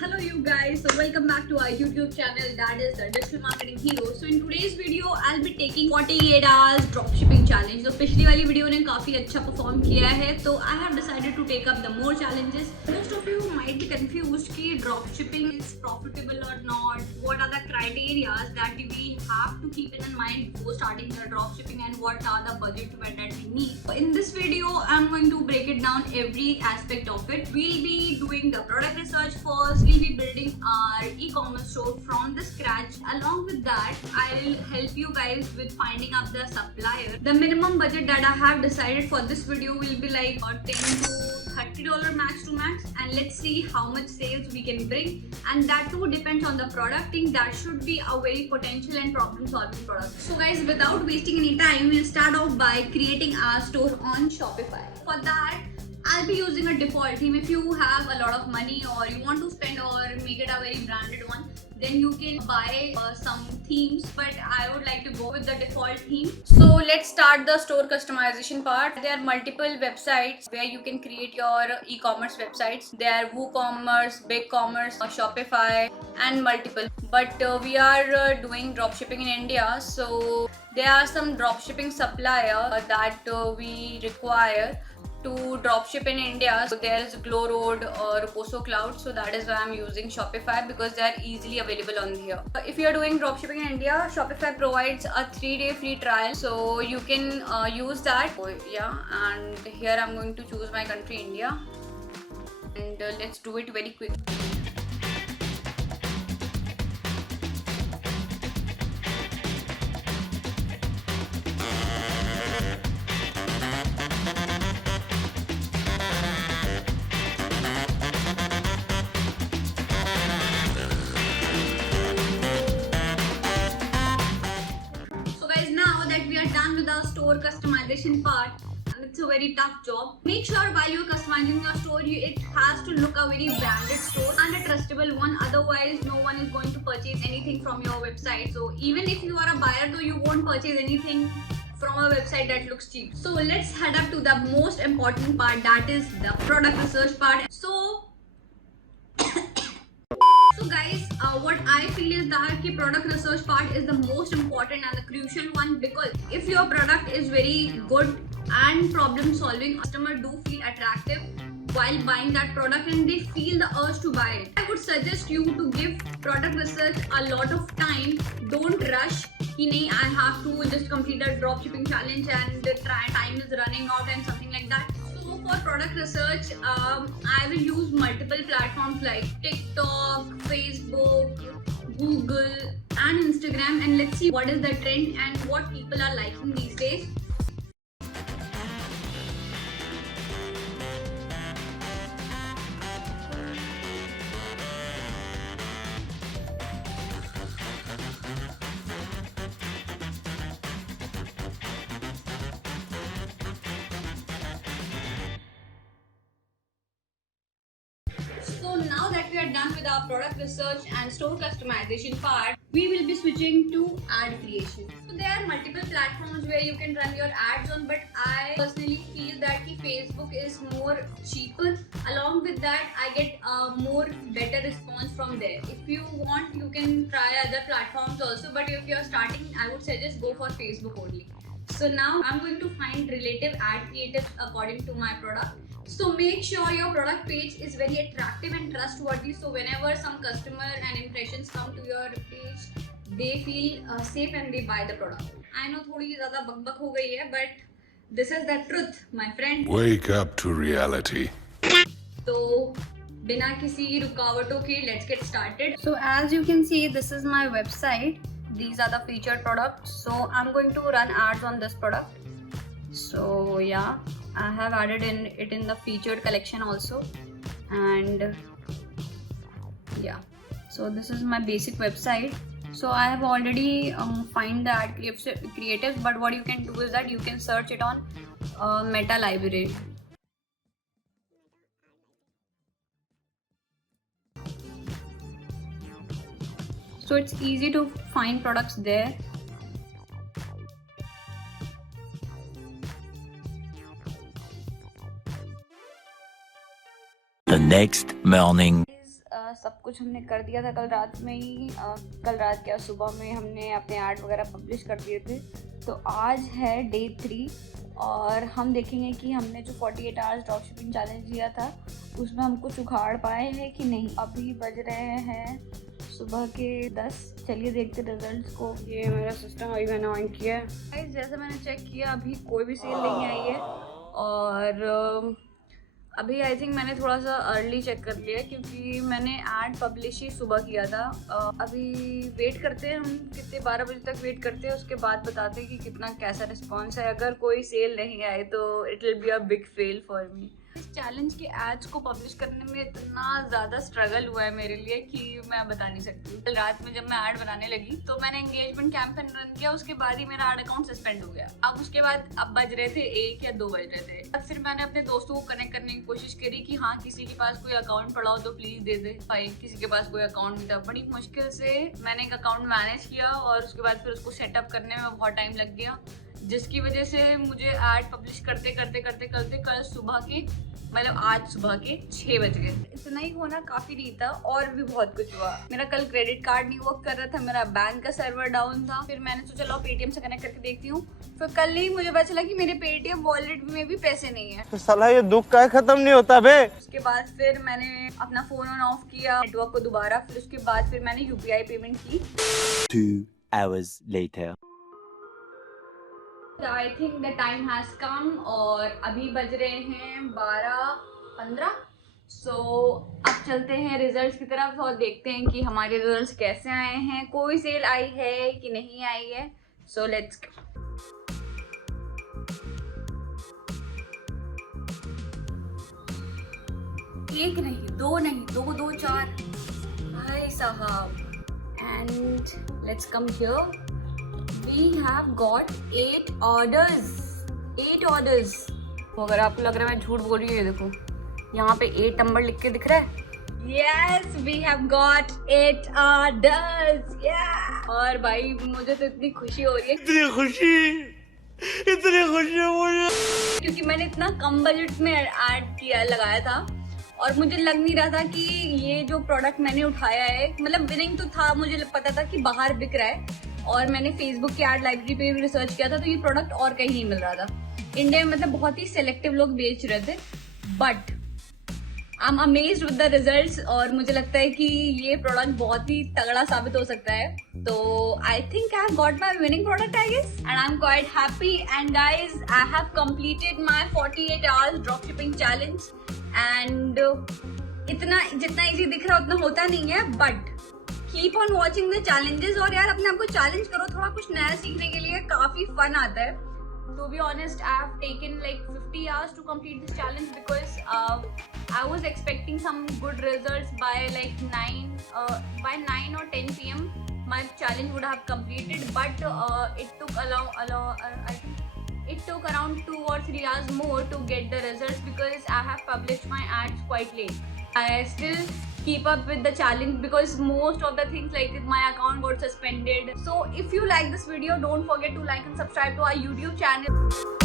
Hello you guys, so welcome back to our YouTube channel, that is the Digital Marketing Hero. So in today's video I'll be taking 48 hours dropshipping challenge. So पिछली वाली video ने काफी अच्छा perform किया है, तो I have decided to take up the more challenges. Most of you might be confused कि dropshipping is profitable or not. What are the criteria that we have to keep in mind before starting the dropshipping, and what are the budget that we need. So in this video I'm going to break it down every aspect of it. We'll be doing the product research first. We'll be building our e-commerce store from the scratch. Along with that, I'll help you guys with finding up the supplier. The minimum budget that I have decided for this video will be like $10 to $30 max to max, and let's see how much sales we can bring. And that too depends on the product. I think that should be a very potential and problem solving product. So guys, without wasting any time, we'll start off by creating our store on Shopify. For that, I'll be using a default theme. If you have a lot of money or you want to spend or make it a very branded one, then you can buy some themes, but I would like to go with the default theme. So let's start the store customization part. There are multiple websites where you can create your e-commerce websites. There are WooCommerce, BigCommerce, Shopify and multiple. But we are doing dropshipping in India, so there are some dropshipping supplier that we require to dropship in India. So there is Glow Road or Poso Cloud, so that is why I'm using Shopify, because they are easily available on here. If you are doing dropshipping in India, Shopify provides a 3-day free trial, so you can use that. So, yeah, and here I'm going to choose my country, India, and let's do it very quick. The store customization part, and it's a very tough job. Make sure while you're customizing your store, it has to look a very branded store and a trustable one. Otherwise, no one is going to purchase anything from your website. So even if you are a buyer, though, you won't purchase anything from a website that looks cheap. So let's head up to the most important part, that is the product research part. So guys, what I feel is that the product research part is the most important and the crucial one, because if your product is very good and problem solving, customers do feel attractive while buying that product and they feel the urge to buy it. I would suggest you to give product research a lot of time. Don't rush. I have to just complete a dropshipping challenge and time is running out and something like that. So for product research, I will use multiple platforms like TikTok, Facebook, Google and Instagram, and let's see what is the trend and what people are liking these days. So now that we are done with our product research and store customization part, we will be switching to ad creation. So there are multiple platforms where you can run your ads on, but I personally feel that Facebook is more cheaper. Along with that, I get more better response from there. If you want, you can try other platforms also, but if you are starting, I would suggest go for Facebook only. So now I'm going to find relative ad creatives according to my product. So make sure your product page is very attractive and trustworthy, so whenever some customer and impressions come to your page, they feel safe and they buy the product. I know थोड़ी ज़्यादा बकबक हो गई है, but this is the truth, my friend. Wake up to reality. So बिना किसी रुकावटों के, let's get started. So as you can see, this is my website. These are the featured products. So I'm going to run ads on this product. So yeah, I have added it in the featured collection also, and yeah, so this is my basic website. So I have already find the ad creatives, but what you can do is that you can search it on Meta library. So it's easy to find products there. The next morning. सब कुछ हमने कर दिया था कल रात में ही। कल रात क्या सुबह में हमने अपने ऐड वगैरह पब्लिश कर दिए थे। तो आज है डे 3 और हम देखेंगे कि हमने जो 48 आवर्स ड्रॉप शिपिंग चैलेंज लिया था उसमें हम कुछ उखाड़ पाए हैं कि नहीं। अभी बज रहे हैं सुबह के 10। चलिए देखते रिजल्ट्स को। ये मेरा सिस्टम अभी मैंने ऑन किया है। जैसे मैंने चेक किया अभी कोई भी सेल नहीं आई है और अभी आई थिंक मैंने थोड़ा सा अर्ली चेक कर लिया क्योंकि मैंने ऐड पब्लिश ही सुबह किया था। अभी वेट करते हैं हम कितने 12 बजे तक वेट करते हैं, उसके बाद बताते हैं कि कितना कैसा रिस्पॉन्स है। अगर कोई सेल नहीं आए तो it will be a big fail for me. इस चैलेंज के एड्स को पब्लिश करने में इतना ज़्यादा स्ट्रगल हुआ है मेरे लिए कि मैं बता नहीं सकती। कल रात में जब मैं ऐड बनाने लगी तो मैंने एंगेजमेंट कैंपेन रन किया, उसके बाद ही मेरा ऐड अकाउंट सस्पेंड हो गया। अब उसके बाद अब बज रहे थे 1 या 2 बज रहे थे। अब फिर मैंने अपने दोस्तों को कनेक्ट करने की कोशिश करी कि हाँ किसी के पास कोई अकाउंट पड़ा हो तो प्लीज़ दे दे भाई। किसी के पास कोई अकाउंट नहीं था। बड़ी मुश्किल से मैंने एक अकाउंट मैनेज किया और उसके बाद फिर उसको सेटअप करने में बहुत टाइम लग गया, जिसकी वजह से मुझे ऐड पब्लिश करते कल सुबह के मतलब आज सुबह के 6 बज गए। इतना ही होना काफी नहीं था और भी बहुत कुछ हुआ। मेरा कल क्रेडिट कार्ड नहीं वर्क कर रहा था, मेरा बैंक का सर्वर डाउन था। फिर मैंने सोचा लो पेटीएम से कनेक्ट करके देखती हूँ। फिर कल ही मुझे पता चला कि मेरे पेटीएम वॉलेट में भी पैसे नहीं है। तो साला ये दुख का खत्म नहीं होता बे। उसके बाद फिर मैंने अपना फोन ऑन ऑफ किया नेटवर्क को दोबारा। फिर उसके बाद फिर मैंने यूपीआई पेमेंट की। 2 hours later. I think the time has come और अभी बज रहे हैं 12:15। सो अब चलते हैं रिजल्ट्स की तरफ और देखते हैं कि हमारे रिजल्ट्स कैसे आए हैं, कोई सेल आई है कि नहीं आई है। So let's go. एक नहीं, दो नहीं, दो 4 भाई साहब। And let's come here. We have got 8 orders. 8 orders. अगर आपको लग रहा है मैं झूठ बोल रही हूँ, ये देखो यहाँ पे 8 नंबर लिख के दिख रहा है। Yes, we have got 8 orders. Yeah. और भाई मुझे तो इतनी खुशी हो रही है, इतनी खुशी मुझे, क्योंकि मैंने इतना कम बजट में ऐड लगाया था और मुझे लग नहीं रहा था कि ये जो प्रोडक्ट मैंने उठाया है, मतलब विनिंग तो था, मुझे पता था कि बाहर बिक रहा है और मैंने फेसबुक के ऐड लाइब्रेरी पे भी रिसर्च किया था तो ये प्रोडक्ट और कहीं नहीं मिल रहा था इंडिया में। मतलब बहुत ही सिलेक्टिव लोग बेच रहे थे, but I am amazed with the results और मुझे लगता है कि ये प्रोडक्ट बहुत ही तगड़ा साबित हो सकता है। तो I think I have got my winning product I guess and I am quite happy. And guys I have completed my 48 hours dropshipping challenge and इतना जितना इजी दिख रहा उतना होता नहीं है, but keep on watching the challenges. और यार अपने आप को चैलेंज करो, थोड़ा कुछ नया सीखने के लिए काफी फन आता है। To be honest, I have taken like 50 hours to complete this challenge because I was expecting some good results by like 9 or 10 p.m. My challenge would have completed, but it took I think it took around 2 or 3 hours more to get the results because I have published my ads quite late. I still keep up with the challenge because most of the things like my account got suspended. So if you like this video, don't forget to like and subscribe to our YouTube channel.